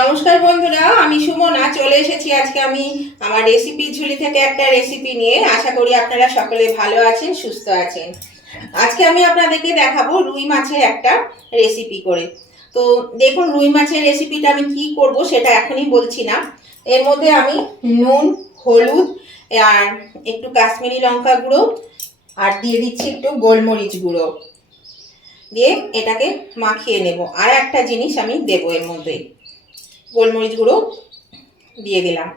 নমস্কার বন্ধুরা, আমি সুমনা চলে এসেছি আজকে আমি আমার রেসিপি ঝুলি থেকে একটা রেসিপি নিয়ে। আশা করি আপনারা সকলে ভালো আছেন, সুস্থ আছেন। আজকে আমি আপনাদেরকে দেখাবো রুই মাছের একটা রেসিপি করে। তো দেখুন, রুই মাছের রেসিপিটা আমি কি করব সেটা এখনই বলছি না। এর মধ্যে আমি নুন, হলুদ আর একটু কাশ্মীরি লঙ্কা গুঁড়ো আর দিয়ে দিচ্ছি একটু গোলমরিচ গুঁড়ো দিয়ে এটাকে মাখিয়ে নেব। আর একটা জিনিস আমি দেবো এর মধ্যে, গোলমরিচ গুঁড়ো দিয়ে দিলাম,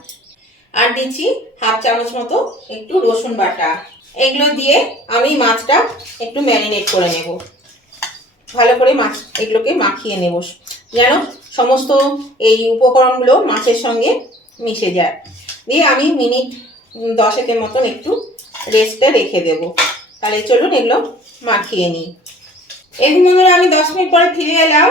আর দিচ্ছি হাফ চামচ মতো একটু রসুন বাটা। এগুলো দিয়ে আমি মাছটা একটু ম্যারিনেট করে নেব, ভালো করে মাছ এগুলোকে মাখিয়ে নেব যেন সমস্ত এই উপকরণগুলো মাছের সঙ্গে মিশে যায়। দিয়ে আমি মিনিট 10 মতন একটু রেস্টে রেখে দেব। তাহলে চলুন এগুলো মাখিয়ে নিই। এই বন্ধুরা, আমি 10 মিনিট পরে ফিরে এলাম।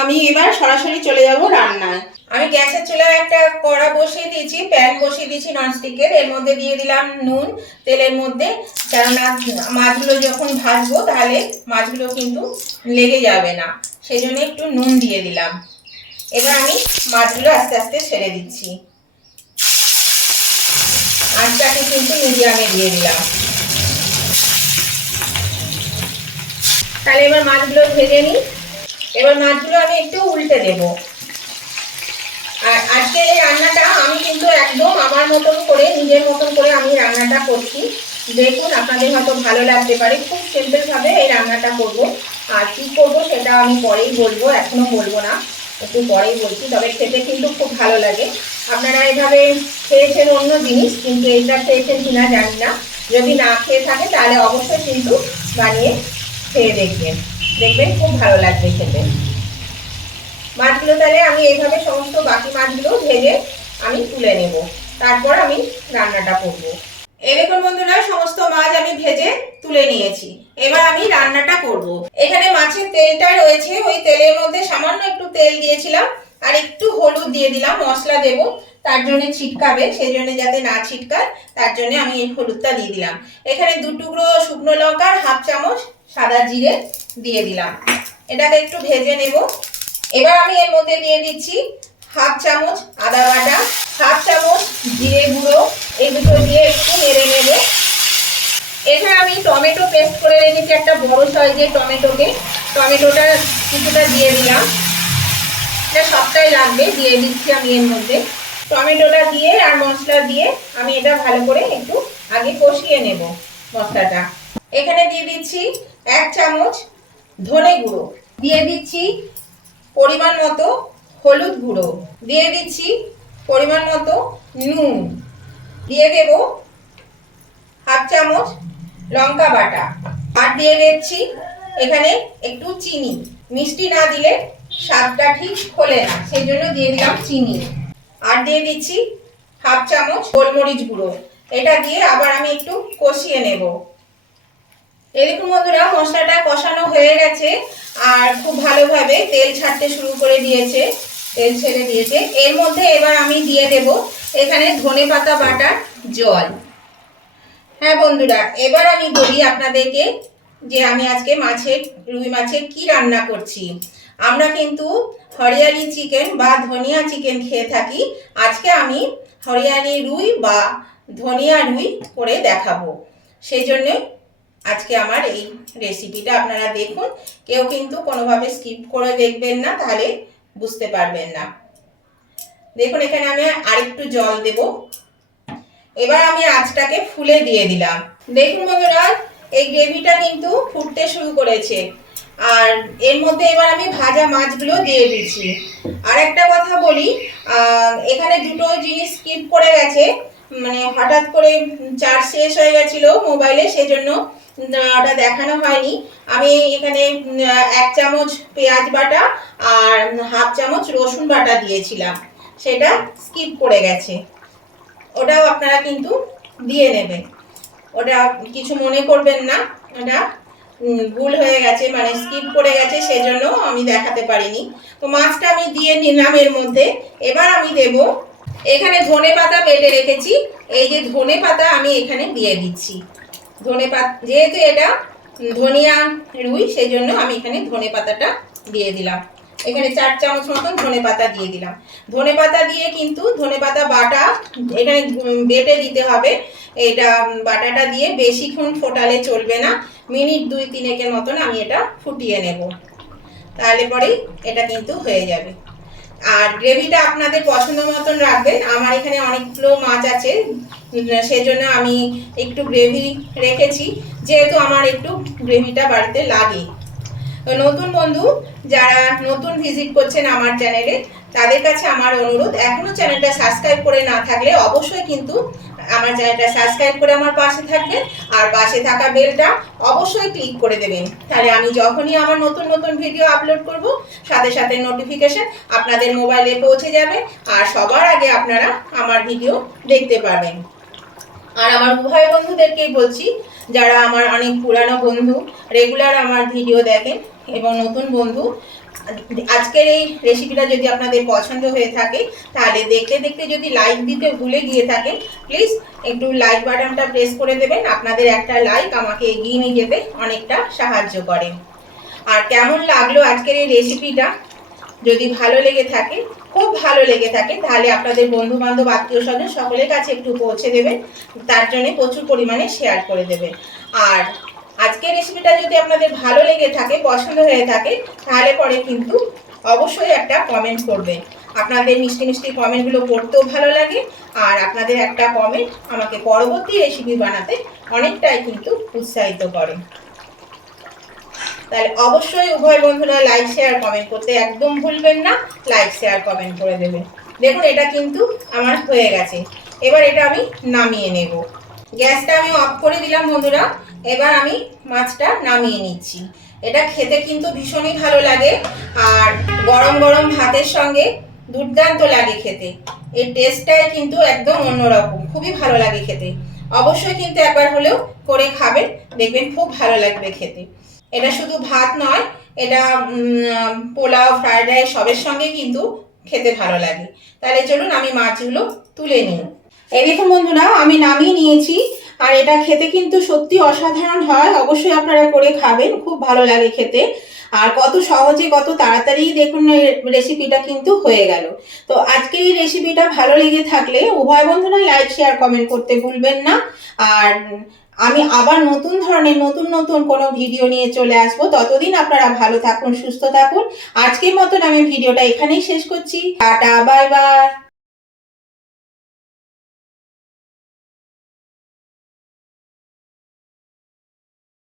আমি এবার সরাসরি চলে যাব রান্নায়। আমি গ্যাসের চুলায় একটা কড়া বসিয়ে দিয়েছি, প্যান বসিয়ে দিয়েছি ননস্টিকের। এর মধ্যে দিয়ে দিলাম নুন তেলের মধ্যে, কেননা মাছগুলো যখন ভাজবো তাহলে মাছগুলো কিন্তু লেগে যাবে না, সেই জন্য একটু নুন দিয়ে দিলাম। এবার আমি মাছগুলো আস্তে আস্তে ছেড়ে দিচ্ছি, আঁচটাকে কিন্তু মিডিয়ামে দিয়ে দিলাম। তাহলে এবার মাছগুলো ভেজে নিই। এবার মাছগুলো আমি একটু উল্টে দেবো। আর আজকে এই রান্নাটা আমি কিন্তু একদম আমার মতন করে, নিজের মতন করে আমি রান্নাটা করছি। দেখুন, আপনাদের হয়তো ভালো লাগতে পারে। খুব সিম্পলভাবে এই রান্নাটা করব। আর কী করবো সেটা আমি পরেই বলবো, এখনো বলবো না, একটু পরেই বলছি। তবে খেতে কিন্তু খুব ভালো লাগে। আপনারা এভাবে খেয়েছেন অন্য জিনিস, কিন্তু এইটা খেয়েছেন কিনা জানি না। যদি না খেয়ে থাকে তাহলে অবশ্যই কিন্তু বানিয়ে খেয়ে দেখবেন, দেখবেন খুব ভালো লাগবে খেতে। মাছগুলো তাহলে আমি এইভাবে সমস্ত বাকি মাছগুলো ভেজে আমি তুলে নেব, তারপর আমি রান্নাটা করব। এই দেখুন বন্ধুরা, সমস্ত মাছ আমি ভেজে তুলে নিয়েছি। এবার আমি রান্নাটা করব। এখানে মাছের তেলটা রয়েছে, ওই তেলের মধ্যে সামান্য একটু তেল দিয়েছিলাম আর একটু হলুদ দিয়ে দিলাম। মশলা দেব, তার জন্য ছিটকাবে, সেই জন্য যাতে না ছিটকায় তার জন্য আমি এই হলুদটা দিয়ে দিলাম। এখানে 2 টুকরো শুকনো লঙ্কা, হাফ চামচ সাদা জিরে দিয়ে দিলাম। এটাকে একটু ভেজে নেব। এবার আমি এর মধ্যে দিয়ে দিচ্ছি হাফ চামচ আদা বাটা, হাফ চামচ জিরে গুঁড়ো। এই দুটো দিয়ে একটু নেড়ে নেব। এখানে আমি টমেটো পেস্ট করে রেখেছি, একটা বড় সাইজের টমেটোটা কিছুটা দিয়ে দিলাম। এটা সবটাই লাগবে, দিয়ে দিচ্ছি আমি এর মধ্যে। টমেটোটা দিয়ে আর মশলা দিয়ে আমি এটা ভালো করে একটু আগে কষিয়ে নেব মশলাটা। এখানে দিয়ে দিচ্ছি 1 চামচ ধনে গুঁড়ো, দিয়ে দিচ্ছি পরিমাণ মতো হলুদ গুঁড়ো, দিয়ে দিচ্ছি পরিমাণ মতো নুন, দিয়ে দেব হাফ চামচ লঙ্কা বাটা, আর দিয়ে দিচ্ছি এখানে একটু চিনি। মিষ্টি না দিলে স্বাদটা ঠিক খোলে না, সেই জন্য দিয়ে দিলাম চিনি। আর দিয়ে দিচ্ছি হাফ চামচ গোলমরিচ গুঁড়ো। এটা দিয়ে আবার আমি একটু কষিয়ে নেব। এরকম বন্ধুরা, মশলাটা কষানো হয়ে গেছে আর খুব ভালোভাবে তেল ছাড়তে শুরু করে দিয়েছে, তেল ছেড়ে দিয়েছে। এর মধ্যে এবার আমি দিয়ে দেব এখানে ধনেপাতা বাটার জল। হ্যাঁ বন্ধুরা, এবার আমি বলি আপনাদেরকে যে আমি আজকে রুই মাছের কি রান্না করছি। আমরা কিন্তু হরিয়ালি চিকেন বা ধনিয়া চিকেন খেয়ে থাকি। আজকে আমি হরিয়ালি রুই বা ধনিয়া রুই করে দেখাবো, সেই জন্যে আজকে আমার এই রেসিপিটা আপনারা দেখুন। কেউ কিন্তু কোনোভাবে স্কিপ করে দেখবেন না, তাহলে বুঝতে পারবেন না। দেখুন, এখানে আমি আরেকটু জল দেব। এবার আমি আঁচটাকে ফুলে দিয়ে দিলাম। দেখুন বন্ধুরা, এই গ্রেভিটা কিন্তু ফুটতে শুরু করেছে। আর এর মধ্যে এবার আমি ভাজা মাছগুলো দিয়ে দিচ্ছি। আর একটা কথা বলি, এখানে দুটো জিনিস স্কিপ করে গেছে। মানে হঠাৎ করে চার্জ শেষ হয়ে গেছিলো মোবাইলে, সেজন্য ওটা দেখানো হয়নি। আমি এখানে 1 চামচ পেঁয়াজ বাটা আর হাফ চামচ রসুন বাটা দিয়েছিলাম, সেটা স্কিপ করে গেছে। ওটাও আপনারা কিন্তু দিয়ে নেবেন, ওটা কিছু মনে করবেন না। ওটা ভুল হয়ে গেছে, মানে স্কিপ করে গেছে, সেজন্য আমি দেখাতে পারিনি। তো মাছটা আমি দিয়ে নিলাম এর মধ্যে। এবার আমি দেব এখানে ধনেপাতা বেটে রেখেছি। এই যে ধনেপাতা আমি এখানে দিয়ে দিচ্ছি। ধনেপাতা, যেহেতু এটা ধনিয়া রুই, সেই জন্য আমি এখানে ধনেপাতাটা দিয়ে দিলাম। এখানে 4 চামচ মতন ধনেপাতা দিয়ে দিলাম। ধনেপাতা দিয়ে কিন্তু ধনেপাতা বাটা এখানে বেটে দিতে হবে। এটা বাটাটা দিয়ে বেশিক্ষণ ফোটালে চলবে না, মিনিট 2-3 মতন আমি এটা ফুটিয়ে নেব, তাহলে পরেই এটা কিন্তু হয়ে যাবে। আর গ্রেভিটা আপনাদের পছন্দ মতন রাখবেন। আমার এখানে অনেকগুলো মাছ আছে, সেজন্য আমি একটু গ্রেভি রেখেছি, যেহেতু আমার একটু গ্রেভিটা বাড়িতে লাগে। তো নতুন বন্ধু যারা নতুন ভিজিট করছেন আমার চ্যানেলে, তাদের কাছে আমার অনুরোধ, এখনো চ্যানেলটা সাবস্ক্রাইব করে না থাকলে অবশ্যই কিন্তু আমার চ্যানেলটা সাবস্ক্রাইব করে আমার পাশে থাকবেন, আর পাশে থাকা বেলটা অবশ্যই ক্লিক করে দেবেন, তাহলে আমি যখনই আমার নতুন নতুন ভিডিও আপলোড করব সাথে সাথে নোটিফিকেশন আপনাদের মোবাইলে পৌঁছে যাবে, আর সবার আগে আপনারা আমার ভিডিও দেখতে পাবেন। আর আমার উভয় বন্ধুদেরকেই বলছি, যারা আমার অনেক পুরানো বন্ধু, রেগুলার আমার ভিডিও দেখেন, এবং নতুন বন্ধু, আজকের এই রেসিপিটা যদি আপনাদের পছন্দ হয়ে থাকে, তাহলে দেখতে দেখতে যদি লাইক দিতে ভুলে গিয়ে থাকেন, প্লিজ একটু লাইক বাটনটা প্রেস করে দেবেন। আপনাদের একটা লাইক আমাকে এগিয়ে নিয়ে যেতে অনেকটা সাহায্য করে। আর কেমন লাগলো আজকের এই রেসিপিটা, যদি ভালো লেগে থাকে, খুব ভালো লেগে থাকে, তাহলে আপনাদের বন্ধু বান্ধব আত্মীয় স্বজন সকলের কাছে একটু পৌঁছে দেবেন, তার জন্য প্রচুর পরিমাণে শেয়ার করে দেবেন। আর আজকের রেসিপিটা যদি আপনাদের ভালো লেগে থাকে, পছন্দ হয়ে থাকে, তাহলে পরে কিন্তু অবশ্যই একটা কমেন্ট করবেন। আপনাদের মিষ্টি মিষ্টি কমেন্টগুলো পড়তেও ভালো লাগে, আর আপনাদের একটা কমেন্ট আমাকে পরবর্তী রেসিপি বানাতে অনেকটাই কিন্তু উৎসাহিত করে। তাহলে অবশ্যই উভয় বন্ধুরা লাইক শেয়ার কমেন্ট করতে একদম ভুলবেন না, লাইক শেয়ার কমেন্ট করে দেবেন। দেখুন এটা কিন্তু আমার হয়ে গেছে, এবার এটা আমি নামিয়ে নেব। গ্যাসটা আমি অফ করে দিলাম বন্ধুরা, এবার আমি মাছটা নামিয়ে নিচ্ছি। এটা খেতে কিন্তু ভীষণই ভালো লাগে, আর গরম গরম ভাতের সঙ্গে দুর্দান্ত লাগে খেতে। এর টেস্টটাই কিন্তু একদম অন্যরকম, খুবই ভালো লাগে খেতে। অবশ্যই কিন্তু একবার হলেও করে খাবেন, দেখবেন খুব ভালো লাগবে খেতে। এটা শুধু ভাত নয়, এটা পোলাও, ফ্রাইড রাইস সবের সঙ্গে কিন্তু খেতে ভালো লাগে। তাহলে চলুন আমি মাছগুলো তুলে নিই। এই দেখুন বন্ধুরা, আমি নামিয়ে নিয়েছি, আর এটা খেতে কিন্তু সত্যি অসাধারণ হয়। অবশ্যই আপনারা করে খাবেন, খুব ভালো লাগে খেতে। আর কত সহজে, কত তাড়াতাড়ি দেখুন রেসিপিটা কিন্তু হয়ে গেল। তো আজকের এই রেসিপিটা ভালো লেগে থাকলে উভয় বন্ধুরা লাইক শেয়ার কমেন্ট করতে ভুলবেন না। আর আমি আবার নতুন ধরনের নতুন নতুন কোনো ভিডিও নিয়ে চলে আসবো। ততদিন আপনারা ভালো থাকুন, সুস্থ থাকুন। আজকের মতন আমি ভিডিওটা এখানেই শেষ করছি। Tata, bye bye.